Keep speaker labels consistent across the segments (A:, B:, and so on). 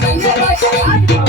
A: Thank you.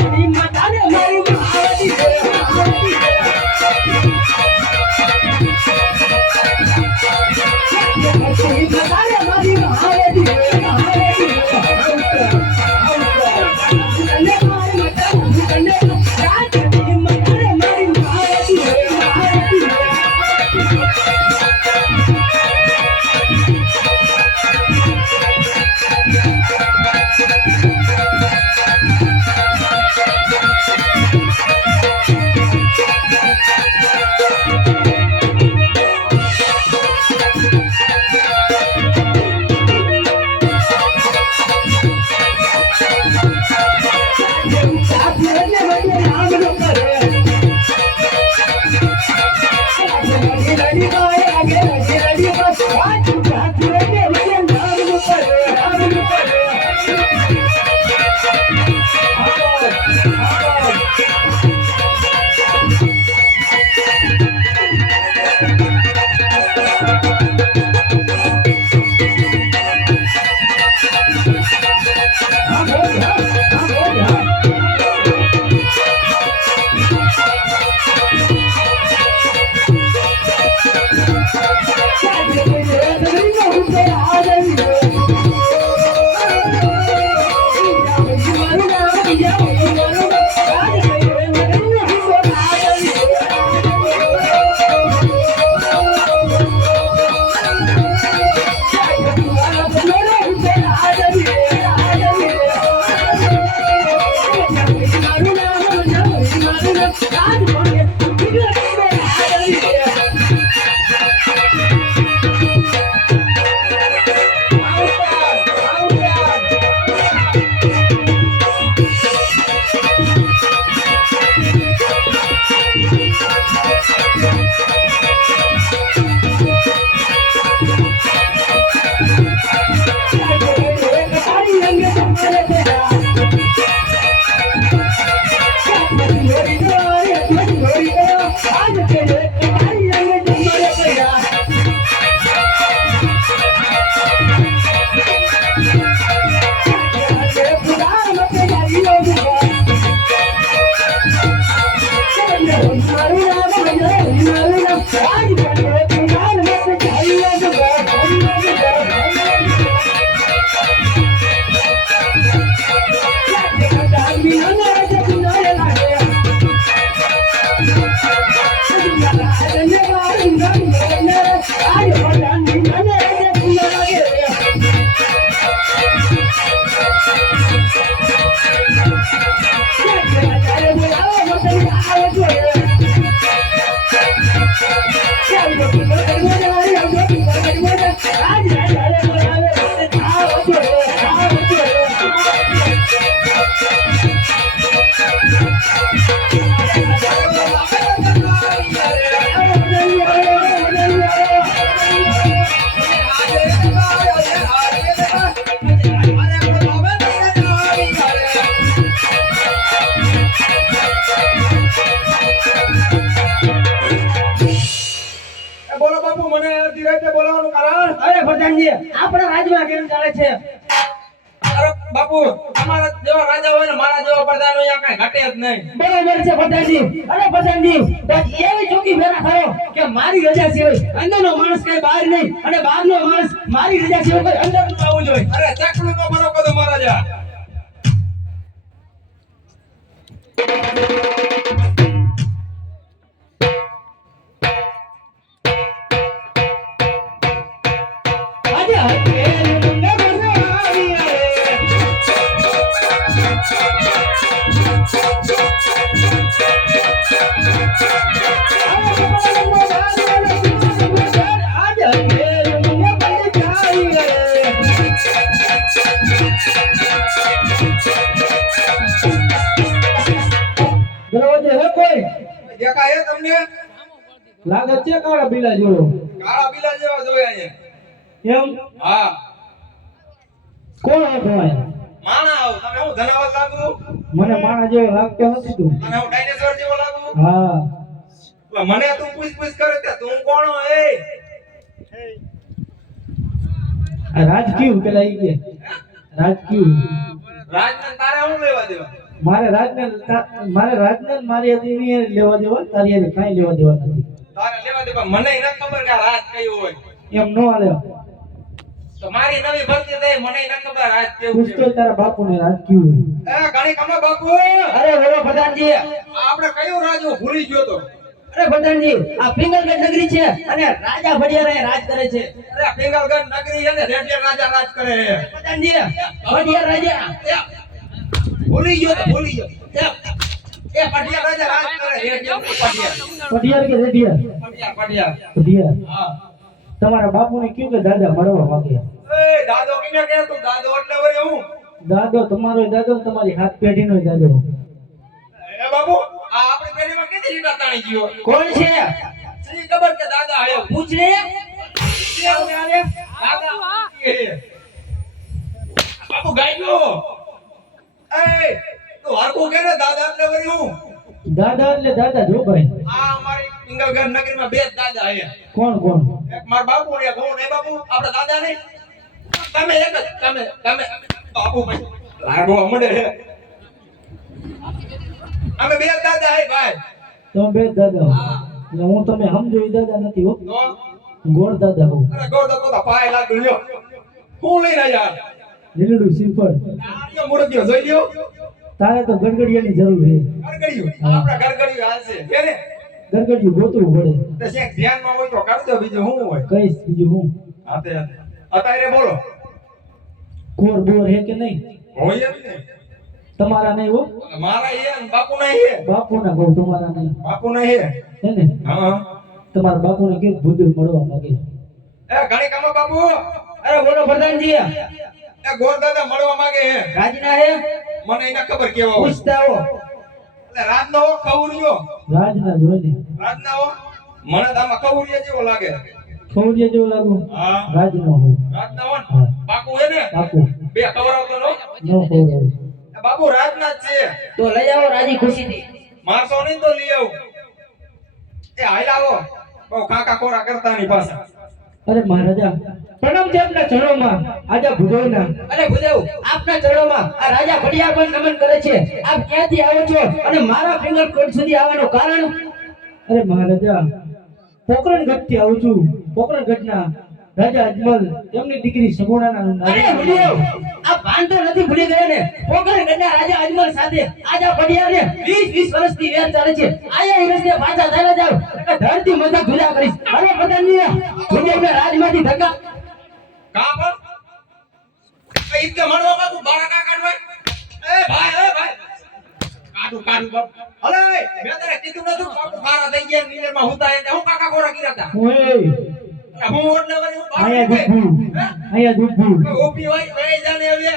A: Ay, ay,
B: ay, ay. આપણા રાજમાં કેમ ચાલે છે?
A: અરે બાપુ તમારા જેવા રાજા હોય ને મારા જેવા પ્રધાન હોય કઈ ઘટે જ નહીં.
B: બરાબર છે પ્રધાનજી અરે પ્રધાનજી એવી ચોકી ભેરા કરો કે મારી રજા સિવાય અંદરનો માણસ કઈ બહાર નહીં અને બહારનો માણસ મારી રજા સિવાય કોઈ અંદર ન આવવું જોઈએ.
A: અરે ચકલું નો બરાબર મહારાજા
B: બીલા જેવો
A: કાળા બીલા જેવા જોયા અહીંયા
B: એમ?
A: હા.
B: કોણ હોય ભાઈ
A: માણા આવ તમે હું ધનાવત લાગુ
B: મને માણા જેવો લાગતો નથી તું.
A: મને હું ડાયનેસોર જેવો લાગુ?
B: હા.
A: મને તું પૂછ પૂછ કરે તે તું કોણ હે
B: રાજકીય પેલા ઈ કે રાજકીય
A: રાજને તારે હું લેવા દેવા?
B: મારે રાજને મારે રાજને મારી હતી લેવા દેવા તારી એને કાઈ લેવા દેવા નથી.
A: તારે લેવા દેવા મને ન ખબર કે આ રાજ હોય.
B: એમ નો હાલે
A: તો નવી ભરતી થઈ મને ન ખબર રાજ કેવું
B: પૂછતો તારા બાપુને રાજકીય હોય.
A: એ ઘણી કમા બાપુ!
B: અરે બોલો પ્રધાનજી.
A: આપણે કયું રાજ ભૂલી ગયો તો?
B: અરે પ્રધાનજી આ પિંગલગઢ નગરી છે અને રાજા ભડિયારા રાજ કરે છે.
A: અરે પિંગલગઢ નગરી અને ને રેડિયા રાજા રાજ કરે છે.
B: પ્રધાનજી ભડિયાર રાજા.
A: ભૂલી ગયો તો ભૂલી ગયો. એ પટિયા રાજા રાજ કરે રેડિયા પટિયા.
B: કે રેડિયાર
A: પટિયા પટિયા.
B: ભડિયાર
A: હા.
B: તમારા બાપુને કયું કે દાદા મળવા માંગે?
A: એ દાદો કિને કે તું દાદો એટલે હું.
B: દાદો તમારો દાદો તમારી હાથ પેઢીનો દાદો.
A: એ બાપુ આ આપણી પેઢીમાં કેટલી લીટા તાણી ગયો
B: કોણ છે?
A: સી ખબર કે દાદા આયો?
B: પૂછ લે
A: દાદા. એ. બાપુ ગાયલો એ તું હરખું કે ને દાદા એટલે હું?
B: દાદા એટલે દાદા જો ભાઈ.
A: આ અમારી પિંગલગઢ નગરીમાં બે દાદા છે.
B: કોણ કોણ?
A: એક મારા બાપુ ને બાપુ આપણા દાદા ને. તમે એક જ તમે તમે. બાપુ ભાઈ લાગો અમડે અમે બે જ દાદા હે ભાઈ.
B: તમે બે દાદા એટલે હું તમે સમજો એ દાદા નથી હો. ગોળ દાદા હો.
A: અરે ગોળ દાદા તો પાય લાગુ લ્યો. કોણ લઈને યાર
B: લીલડું શ્રીફળ
A: આર્યો મૂર્તિઓ જોઈ લ્યો.
B: તારે તો ગડગડિયાની જરૂર છે.
A: આપણા ને
B: ગડગડિયું ગોતવું પડે.
A: તો શેક ધ્યાનમાં હોય તો કરજો બીજું હું હોય?
B: કઈશ બીજું હું?
A: અત્યારે બોલો.
B: કોર બોર હે કે નહીં?
A: હોય એમ ને.
B: તમારા નહીં હો?
A: મારા એ બાપુ નહીં હે.
B: બાપુ ના કહું તમારા નહીં.
A: બાપુ નહીં હે?
B: હે ને?
A: હા.
B: તમારા બાપુને કેવું ભૂદર મળવા માંગે?
A: એ ઘણી કામો બાપુ.
B: અરે બોલો પ્રધાનજી.
A: એ ગોર દાદા મળવા માંગે હે.
B: રાજના હે?
A: મને એને ખબર કેવા હોય.
B: પૂછતા હો
A: એટલે રાજનો હો
B: રાજના જોઈને
A: રાતના હો. મને તો આમાં જેવો લાગે.
B: ખવડિયા જેવો લાગો?
A: હા.
B: રાજનો હોય.
A: રાતના હો. પાકું હે ને?
B: બાપુ.
A: બે કવરાવતો નો
B: નો કવરાવ
A: આ બાપુ રાતના છે.
B: તો લઈ આવો રાજી ખુશીથી.
A: મારસો નહીં તો લઈ આવો. એ હાલ આવો. બહુ કાકા કોરા કરતા ની પાસે
B: અરે મહારાજા પ્રણામ છે આપના ચરણોમાં. આજે ભુજોના. અરે ભુદેવ આપના ચરણોમાં આ રાજા ભડિયા પણ નમન કરે છે. આપ ક્યાંથી આવો છો અને મારા ફિંગર કોડ સુધી આવવાનું કારણ? અરે મહારાજા પોકરણ ગઢથી આવું છું. પોકરણ ગઢના રાજા અજમલ એમની દીકરી સગુણાના અરે ભુદેવ આ ભાન નથી ભૂલી ગયા ને. પોકરણ ગઢના રાજા અજમલ સાથે આજા ભડિયાને 20 20 વર્ષથી વેર ચાલે છે. આયા પાછા જાવ ધરતી મજા ગુજા કરીશ. અરે પ્રધાનજી ભુદેવના રાજમાંથી ધક્કા.
A: કા પણ એ ઇતકે મળવા બાપુ બાળા કા કાઢવા? એ ભાઈ એ ભાઈ. કાઢું કાઢું બાપુ. અલે મેં તારે કીધું નતું બાપુ ખારા થઈ ગયા નીલરમાં હુતા એટલે હું કાકા કોરા કીધા હતા
B: ઓય.
A: હું ઓટલે વળી હું
B: આયા દુબ્બુ આયા દુબ્બુ
A: ઓપી હોય વહી જાને હવે.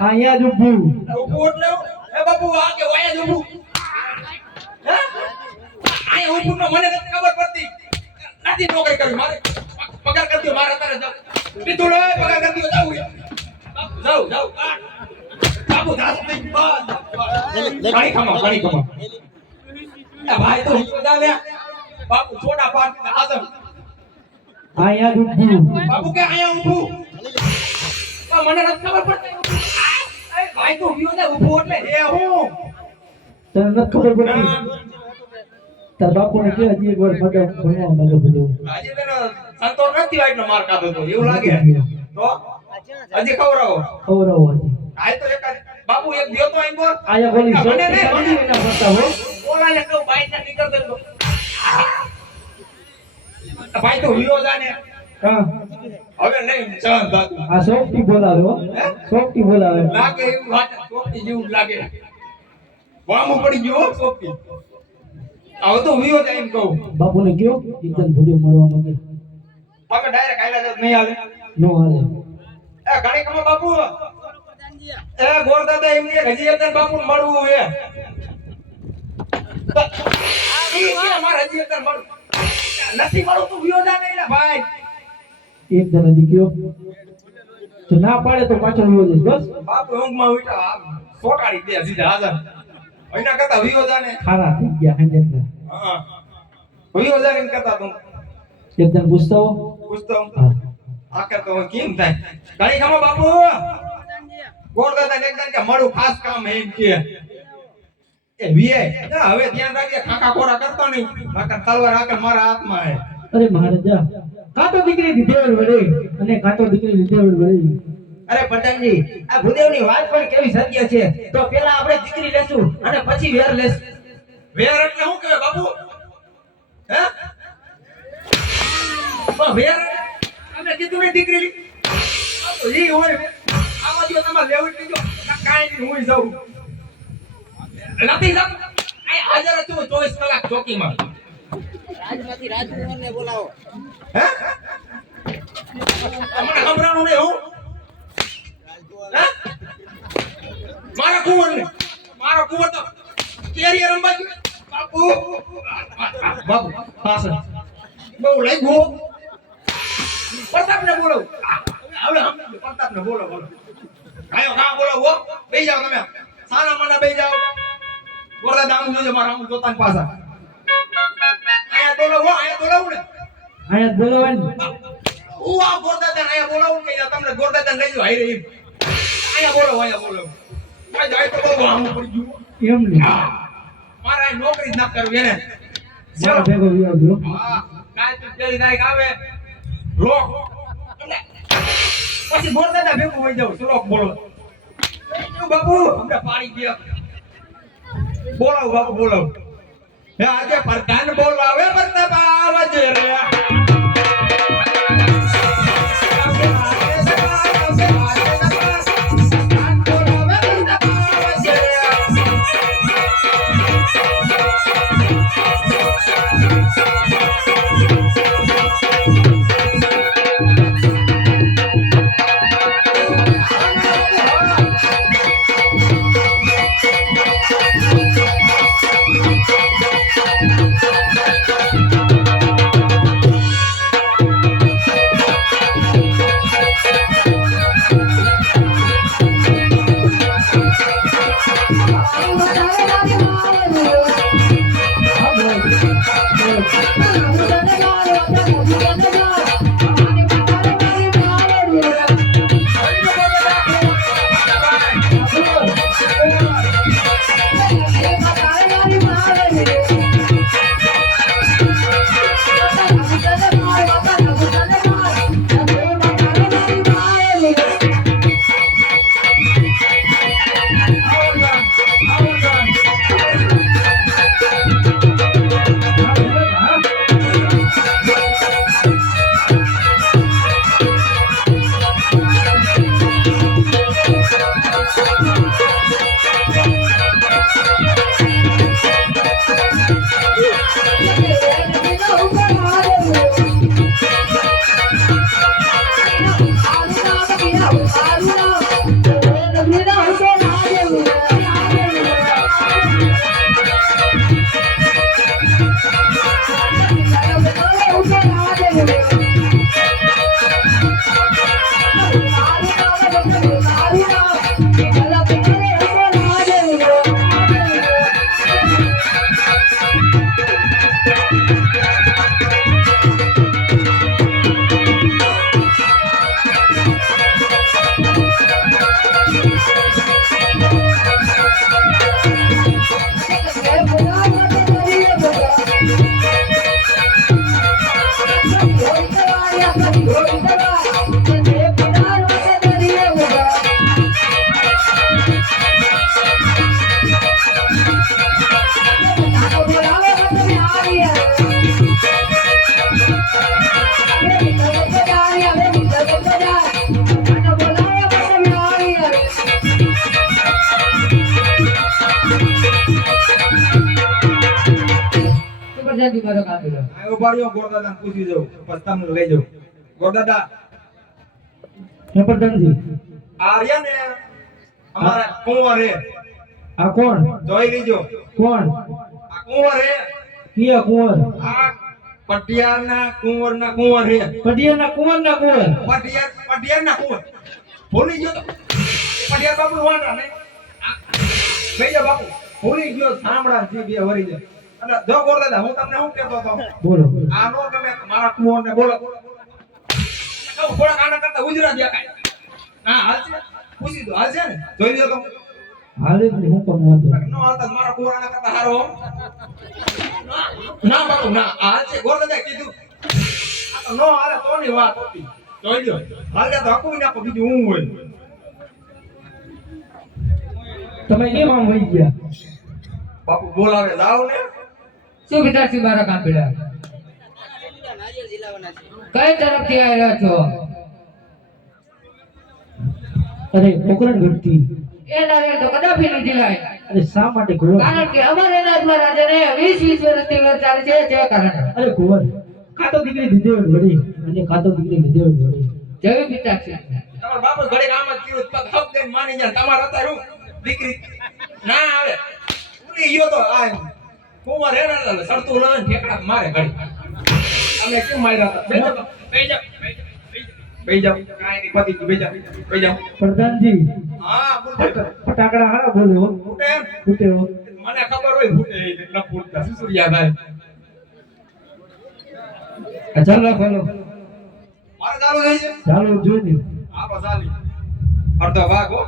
B: આયા દુબ્બુ
A: ઊભું એટલે એ બાપુ આ કે વાયા જ હે? મને ખબર પડતી. નથી નોકરી કરવી મારે પગાર કરતી મારે અત્યારે બીજું લે પગાર કરી દો જાવ જાવ જાવ બાપુ દાસ નહીં બસ ખમા ઘણી ખમા એ ભાઈ તો જા લે બાપુ છોટા પાડ હાજર
B: આયા દુબ્બુ
A: બાપુ કે અહીંયા ઊભું તો મને નથી ખબર પડતી એ ભાઈ તો ઊભી ને ઊભું એટલે એ હું
B: તને નથી ખબર પડતી તાર બાપુને કે હજી એક વાર મગજ ભણવા મગજ બધું.
A: આજે તેનો સંતોષ નથી વાઈટનો માર કાઢો તો એવું લાગે. તો હજી ખવડાવો.
B: ખવડાવો હજી.
A: આ તો એક બાપુ એક દિયો તો આઈ બોલ
B: આયા બોલી
A: મને
B: ને
A: મને.
B: એના ફરતા હો
A: બોલાને કહું બાઈક ને નીકળ દે તો. ભાઈ તો હિયો જાને
B: હા.
A: હવે નહીં સહન થતું.
B: આ સોફટી બોલાવે હો.
A: હે?
B: બોલાવે.
A: લાગે એવું વાત સોફટી જેવું લાગે. વામ પડી ગયો હો સોપટી હવે તો જાય એમ કહું.
B: બાપુને કયો? એકદમ ભૂલ્યો મળવા માંગે.
A: તમે ડાયરેક્ટ આયલા જાવ નહીં હાલે
B: નો હાલે
A: એ ઘણી કમા બાપુ? એ ગોરદાદા એમની એક હજી અત્યારે બાપુ મળવું હે ઈ હજી અત્યારે મળવું. નથી મળવું તું જા નહીં ભાઈ.
B: એક જણ હજી કયો ના પાડે તો પાછળ જઈશ બસ.
A: બાપુ ઊંઘમાં ઉઠા સોટાડી દે સીધા હાજર. એના કરતા જા ને
B: ખારા થઈ ગયા હાંજરના
A: હા. વિયો જા ને કરતા તું.
B: એક પૂછતો.
A: પૂછતો. આખર તો કેમ થાય? કઈ ખમા બાપુ? ગોરદાદા ને? એકદમ કે મારું ખાસ કામ હે એમ કે. એ વીએ હવે ધ્યાન રાખજે ખાકા ખોરા કરતો નહીં. બાકી તલવાર આકર મારા હાથમાં હે.
B: અરે મહારાજા કાતો દીકરી દીધેવડ વળે અને કાતો દીકરી દીધેવડ વળે. અરે પટનજી આ ભૂદેવની વાત પણ કેવી સત્ય છે? તો પેલા આપણે દીકરી લેશું અને પછી વેર લેશું.
A: વેર એટલે શું કહેવાય બાપુ? હે? પણ વેર અમે કીધું ને દીકરી લી. ઈ હોય આવા જો તમારે લેવું જ નહીં. જો કાંઈ નહીં હું જાઉં. નથી જાઉં? આ હાજર છું ચોવીસ કલાક ચોકીમાં.
C: રાજમાંથી રાજકુમારને બોલાવો.
A: હે? તમને સંભળાણું નહીં હું હે? મારા કુંવર ને. મારો કુંવર તો કેરી રમવા બાપુ. બાપુ પાછળ. બહુ લાગ્યો પ્રતાપને બોલો હવે પ્રતાપ ને બોલો બોલો કાયો કા બોલો હો. બે જાઓ તમે. સારા માના બે જાઓ. ગોરદા દામ જોજો મારા હું જોતા ને પાછા આયા બોલો હો આયા બોલાવું ને.
B: આયા બોલાવે ને.
A: આ ગોરદાદાને આયા બોલાવું કે તમને તમને ગોરદાદાને લઈ જો હાઈ રહી અહીંયા બોલો અહીંયા બોલો. આ જાય તો બહુ આમ પડી ગયું.
B: એમ નહીં
A: હા. નોકરી જ ના કરવી એને.
B: મારા ભેગો વિયો ગયો
A: હા કાલ તું પેલી તારીખ આવે. એટલે પછી ભેગું જાવ બોલો? શું બાપુ? અમને પાણી દે. બોલાવ બાપુ બોલાવ. આજે પ્રધાન બોલાવે પ્રતાપ આવજે રે.
D: પ્રજાતિ મારો કાપેલો
A: આ ઊભા રહ્યો ગોરદાદાને પૂછી જાવ પસ્તા મને લઈ જાવ ગોરદાદા
B: હે
A: આર્યા ને અમારા કુંવર રે
B: આ કોણ?
A: જોઈ લીજો.
B: કોણ?
A: આ કુંવર રે
B: કિયા કુંવર?
A: આ પટિયારના કુંવરના કુંવર હે.
B: પટિયાના કુંવર ના કુંવર?
A: પટિયાર પટિયારના કુંવર. ભૂલી ગયો તો. પટિયાર બાપુ વાંડા ને. આ- જા બાપુ. ભૂલી ગયો. સાંભળા જે બે વરી જાય અને જો ગોરદાદા હું તમને શું કહેતો હતો?
B: બોલો.
A: આ નો ગમે તો બોલો. કરતા ઉજરા દેખાય હાલ છે. પૂછી દો હાલ છે ને? જોઈ લો તો.
B: હાલે જ હું પણ વાંધો
A: નો હાલતા મારા કુંવરાના કરતા હારો ના બાપુ ના હાલ છે. ગોરદાદા કીધું. આ તો નો હાલે તો ની વાત હતી. જોઈ લો હાલ તો હકું નાખો બીજું હું હોય?
B: તમે કેમ આમ વહી ગયા?
A: બાપુ બોલાવે લાવ ને.
D: શું વિદ્યાર્થી મારા
C: નારિયેળ
D: કઈ તરફથી આવી રહ્યા છો?
B: અરે પોકરણ ઘટતી
D: એ નારે તો કદાપી નહીં ઝીલાય
B: અરે શા માટે ગોવર
D: કારણ કે અમારે રાજમાં રાજાને વીસ વીસ વર્ષથી વેર ચાલે છે જે કારણ.
B: અરે ગોવર કાતો દીકરી દીધેવડ વળી અને કાતો દીકરી દીધેવડ વળી
D: જેવી છે
A: તમારા બાપુ ઘડી કામ જ કીધું પગ હપ દે માની જાય તમાર હતા હું દીકરી. ના આવે. ઉડી ગયો તો આ કુમાર હે ને એટલે સડતું લઈને ઠેકડા મારે ઘડી. અમે કેમ માર્યા હતા? બેહી જાવ બેહી જાઓ. કાંઈ નહીં, પતિ
B: પ્રધાનજી
A: હા
B: ફટાકડા હારા
A: ફૂટે
B: ફૂટે
A: મને ખબર હોય ફૂટે. ન ફૂટતા. સુસુરિયા ભાઈ?
B: ચાલ
A: મારે ચાલુ થાય છે?
B: ચાલો જોઈ ને
A: હા બસ અડધો ભાગ હો.